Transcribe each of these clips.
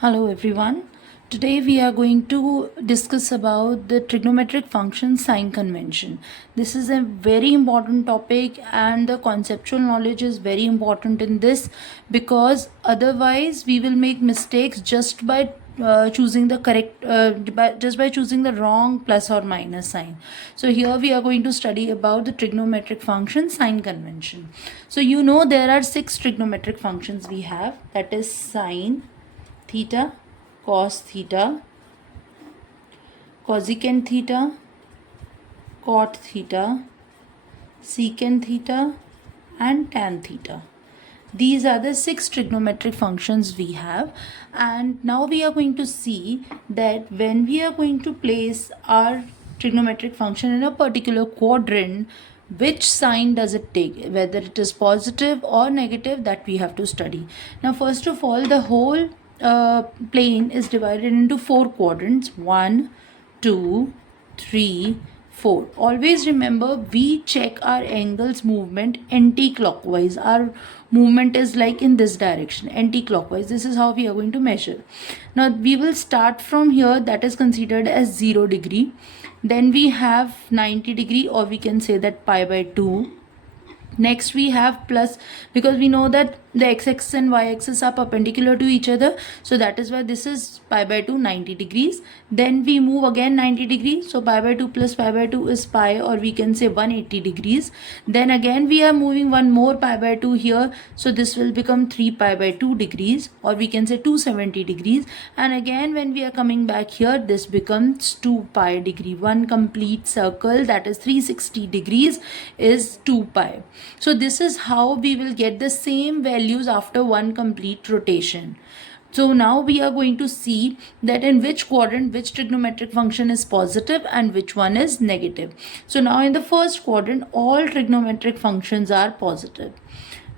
Hello everyone. Today we are going to discuss about the trigonometric function sign convention. This is a very important topic and the conceptual knowledge is very important in this because otherwise we will make mistakes just by choosing the correct just by choosing the wrong plus or minus sign. So here we are going to study about the trigonometric function sign convention. So you know there are 6 trigonometric functions we have, that is sine theta, cos theta, cosecant theta, cot theta, secant theta, and tan theta. These are the 6 trigonometric functions we have, and now we are going to see that when we are going to place our trigonometric function in a particular quadrant, which sign does it take, whether it is positive or negative, that we have to study. Now first of all, the whole plane is divided into 4 quadrants: 1, 2, 3, 4. Always remember, we check our angles movement anti-clockwise. Our movement is like in this direction, anti-clockwise. This is how we are going to measure. Now we will start from here, that is considered as 0 degree. Then we have 90 degree, or we can say that pi by 2. Next we have plus, because we know that the x-axis and y-axis are perpendicular to each other, so that is why this is pi by 2, 90 degrees. Then we move again 90 degrees, so pi by 2 plus pi by 2 is pi, or we can say 180 degrees. Then again we are moving one more pi by 2 here, so this will become 3 pi by 2 degrees, or we can say 270 degrees. And again when we are coming back here, this becomes 2 pi degree. One complete circle, that is 360 degrees, is 2 pi. So this is how we will get the same values after one complete rotation. So now we are going to see that in which quadrant which trigonometric function is positive and which one is negative. So now in the first quadrant, all trigonometric functions are positive,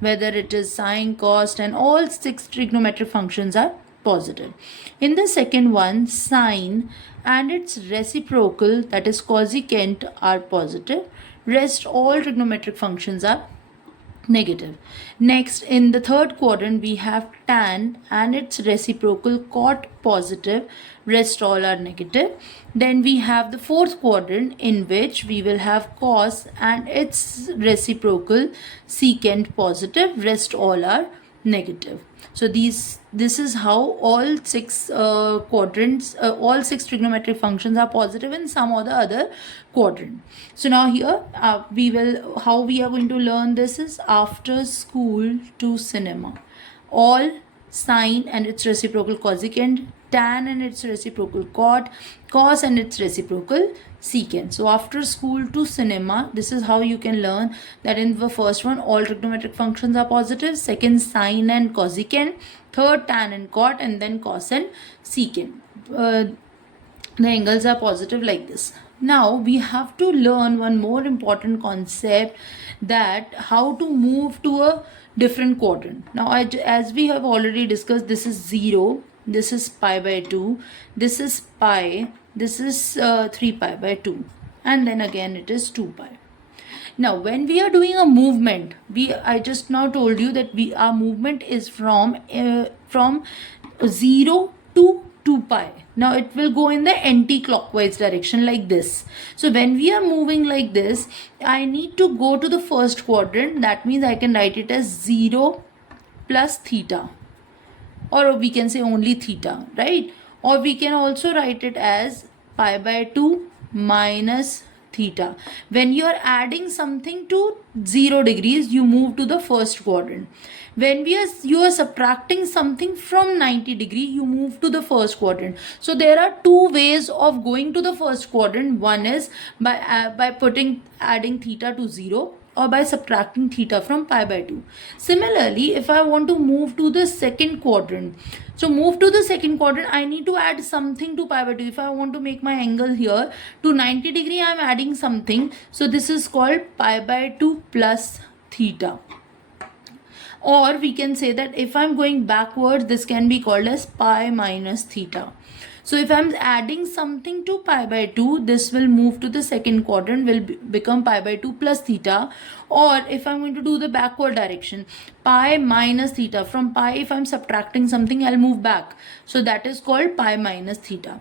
whether it is sine, cos, and all 6 trigonometric functions are positive. In the second one, sine and its reciprocal, that is cosecant, are positive. Rest all trigonometric functions are negative. Next, in the third quadrant, we have tan and its reciprocal cot positive. Rest all are negative. Then we have the fourth quadrant, in which we will have cos and its reciprocal secant positive. Rest all are negative. So this is how all 6 quadrants, all 6 trigonometric functions are positive in some or the other quadrant. So now here how we are going to learn this is after school to cinema. All sine and its reciprocal cosecant, tan and its reciprocal cot, cos and its reciprocal secant. So after school to cinema, this is how you can learn that in the first one, all trigonometric functions are positive. Second, sine and cosecant. Third, tan and cot, and then cos and secant. The angles are positive like this. Now we have to learn one more important concept, that how to move to a different quadrant. Now as we have already discussed, this is 0, this is pi by 2, this is pi, this is 3 pi by 2, and then again it is 2 pi. Now when we are doing a movement, I just now told you that our movement is from 0 to 2 pi. Now it will go in the anti-clockwise direction like this. So when we are moving like this, I need to go to the first quadrant. That means I can write it as 0 plus theta, or we can say only theta, right? Or we can also write it as pi by 2 minus theta. When you are adding something to 0 degrees, you move to the first quadrant. When you are subtracting something from 90 degree, you move to the first quadrant. So there are 2 ways of going to the first quadrant. One is by adding theta to 0, or by subtracting theta from pi by 2. Similarly, if I want to move to the second quadrant, so move to the second quadrant, I need to add something to pi by 2. If I want to make my angle here to 90 degree, I am adding something. So this is called pi by 2 plus theta. Or we can say that if I'm going backwards, this can be called as pi minus theta. So if I'm adding something to pi by 2, this will move to the second quadrant, will become pi by 2 plus theta. Or if I'm going to do the backward direction, pi minus theta. From pi, if I'm subtracting something, I'll move back. So that is called pi minus theta.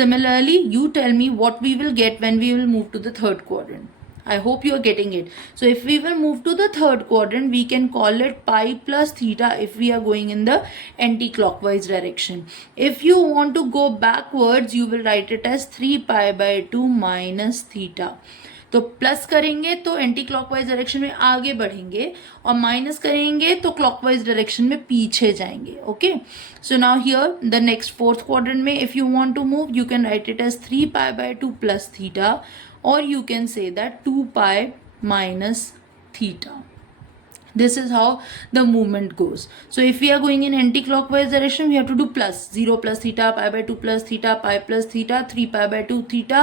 Similarly, you tell me what we will get when we will move to the third quadrant. I hope you are getting it. So if we will move to the third quadrant, we can call it pi plus theta if we are going in the anti-clockwise direction. If you want to go backwards, you will write it as 3 pi by 2 minus theta. तो plus करेंगे तो anti clockwise direction में आगे बढ़ेंगे और minus करेंगे तो clockwise direction में पीछे जाएंगे. Okay, so now here the next fourth quadrant में if you want to move you can write it as 3 pi by 2 plus theta, or you can say that 2 pi minus theta. This is how the movement goes. So if we are going in anti-clockwise direction, we have to do plus 0 plus theta, pi by 2 plus theta, pi plus theta, 3 pi by 2 theta,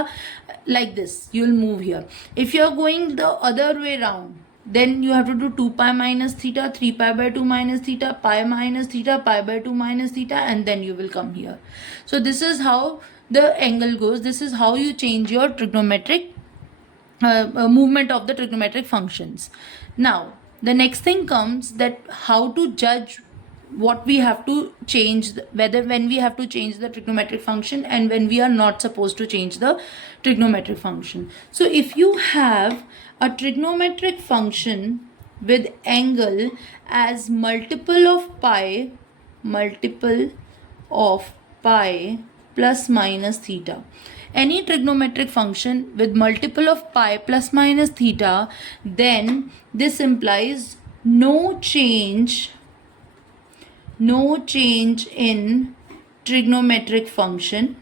like this. You will move here. If you are going the other way around, then you have to do 2 pi minus theta, 3 pi by 2 minus theta, pi minus theta, pi by 2 minus theta, and then you will come here. So this is how the angle goes. This is how you change your trigonometric movement of the trigonometric functions. Now the next thing comes that how to judge what we have to change, whether when we have to change the trigonometric function and when we are not supposed to change the trigonometric function. So if you have a trigonometric function with angle as multiple of pi plus minus theta, any trigonometric function with multiple of pi plus minus theta, then this implies no change in trigonometric function,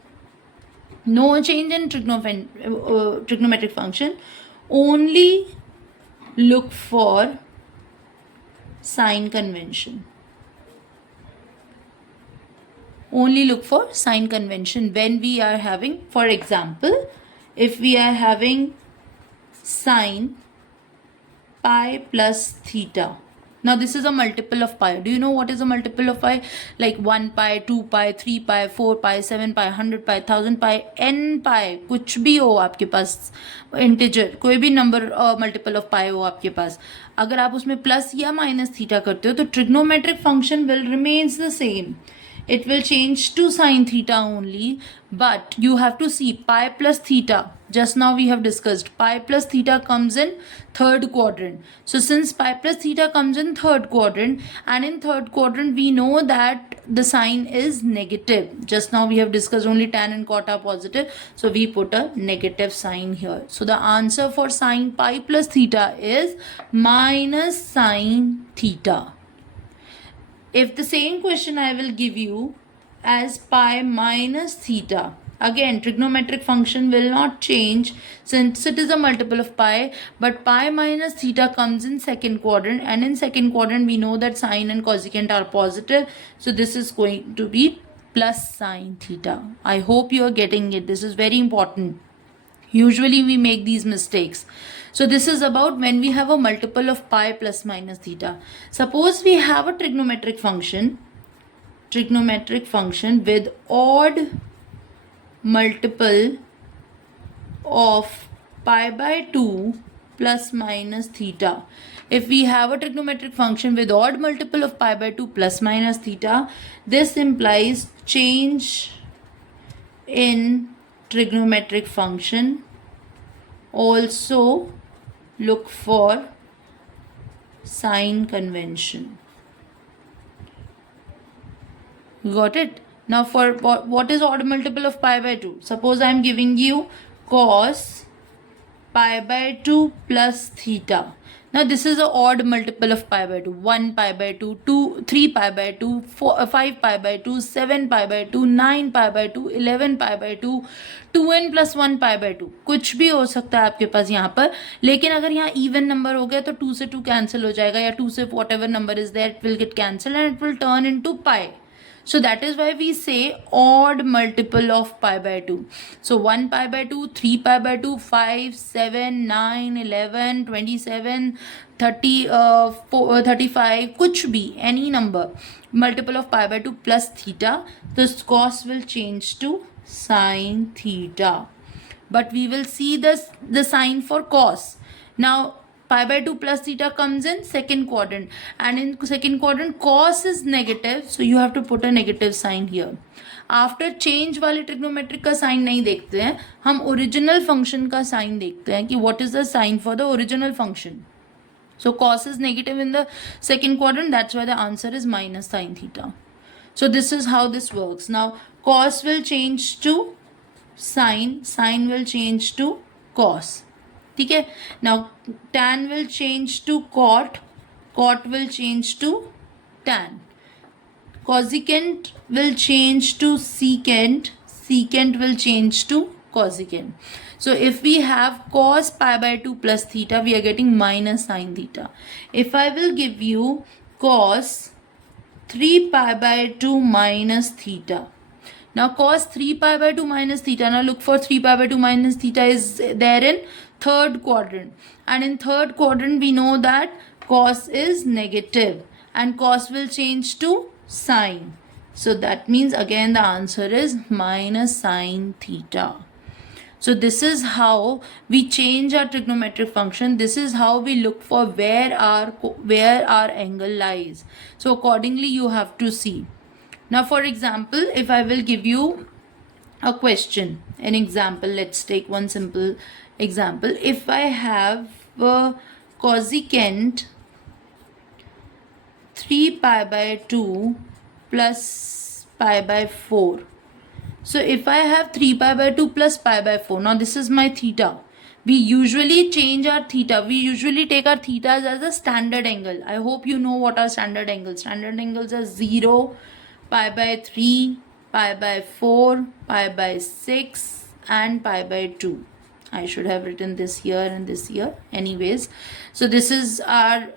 trigonometric function, only look for sign convention. Only look for sign convention when we are having, for example, if we are having sine pi plus theta. Now this is a multiple of pi. Do you know what is a multiple of pi? Like 1 pi, 2 pi, 3 pi, 4 pi, 7 pi, 100 pi, 1000 pi, n pi, कुछ भी हो आपके पास integer, कोई भी number multiple of पाई हो आपके पास, अगर आप उसमें प्लस या माइनस थीटा करते हो तो trigonometric function will remains the same. It will change to sine theta only, but you have to see pi plus theta. Just now we have discussed pi plus theta comes in third quadrant. So since pi plus theta comes in third quadrant, and in third quadrant we know that the sign is negative. Just now we have discussed only tan and cot are positive, so we put a negative sign here. So the answer for sine pi plus theta is minus sine theta. If the same question I will give you as pi minus theta, again trigonometric function will not change since it is a multiple of pi, but pi minus theta comes in second quadrant, and in second quadrant we know that sine and cosecant are positive, so this is going to be plus sine theta. I hope you are getting it. This is very important. Usually we make these mistakes. So this is about when we have a multiple of pi plus minus theta. Suppose we have a trigonometric function with odd multiple of pi by 2 plus minus theta. If we have a trigonometric function with odd multiple of pi by 2 plus minus theta, this implies change in trigonometric function. Also look for sign convention. Got it? Now for what is odd multiple of pi by 2? Suppose I am giving you cos pi by 2 plus theta. Now this is an odd multiple of pi by 2. 1 pi by 2, 3 pi by 2, 5 pi by 2, 7 pi by 2, 9 pi by 2, 11 pi by 2, 2n plus 1 pi by 2. कुछ भी हो सकता है आपके पास यहाँ पर, लेकिन अगर यहाँ इवन नंबर हो गया तो 2 से 2 कैंसिल हो जाएगा, या 2 से whatever number is there it will get cancelled and it will turn into pi. So that is why we say odd multiple of pi by 2. So 1 pi by 2, 3 pi by 2, 5, 7, 9, 11, 27, 30, 35, कुछ भी, any number, multiple of pi by 2 plus theta, this cos will change to sine theta. But we will see the sign for cos. Now pi by 2 plus theta comes in second quadrant, and in second quadrant cos is negative, so you have to put a negative sign here. After change वाले trigonometric का sign नहीं देखते हैं, हम original function का sign देखते हैं कि what is the sine for the original function. So cos is negative in the second quadrant, that's why the answer is minus sine theta. So this is how this works. Now cos will change to sine, sine will change to cos. ठीक है. Now tan will change to cot, cot will change to tan. Cosecant will change to secant, secant will change to cosecant. So if we have cos pi by 2 plus theta, we are getting minus sine theta. If I will give you cos 3 pi by 2 minus theta. Now cos 3 pi by 2 minus theta. Now look for 3 pi by 2 minus theta is there in third quadrant. And in third quadrant we know that cos is negative and cos will change to sine. So that means again the answer is minus sine theta. So this is how we change our trigonometric function. This is how we look for where our angle lies. So accordingly you have to see. Now for example, if I will give you a question, an example, let's take one simple example. If I have cosecant 3 pi by 2 plus pi by 4. So if I have 3 pi by 2 plus pi by 4, now this is my theta. We usually change our theta. We usually take our thetas as a standard angle. I hope you know what are standard angles. Standard angles are 0, pi by 3, pi by 4, pi by 6 and pi by 2. I should have written this here and this here. Anyways, so this is our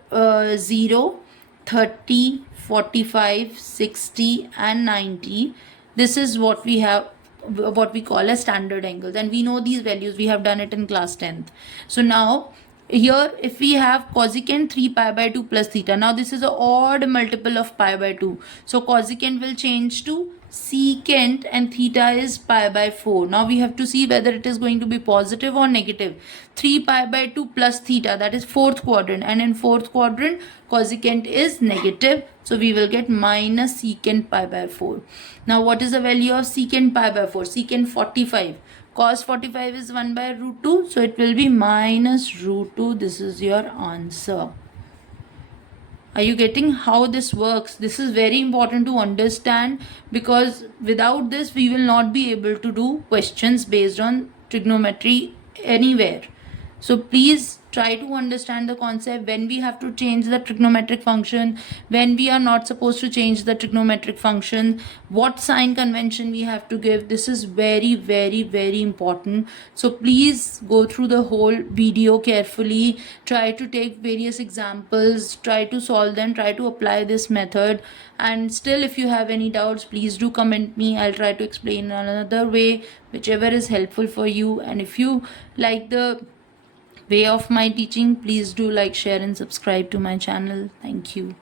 0, 30, 45, 60 and 90. This is what we have, what we call as standard angles, and we know these values. We have done it in class 10th. So now here if we have cosecant 3 pi by 2 plus theta, now this is an odd multiple of pi by 2, so cosecant will change to secant and theta is pi by 4. Now we have to see whether it is going to be positive or negative. 3 pi by 2 plus theta, that is fourth quadrant, and in fourth quadrant cosecant is negative, so we will get minus secant pi by 4. Now what is the value of secant pi by 4? Secant 45. Cos 45 is 1 by root 2, so it will be minus root 2. This is your answer. Are you getting how this works? This is very important to understand, because without this we will not be able to do questions based on trigonometry anywhere. So please try to understand the concept, when we have to change the trigonometric function, when we are not supposed to change the trigonometric function, what sign convention we have to give. This is very, very, very important. So please go through the whole video carefully, try to take various examples, try to solve them, try to apply this method. And still if you have any doubts, please do comment me. I'll try to explain in another way, whichever is helpful for you. And if you like the way of my teaching, please do like, share and subscribe to my channel. Thank you.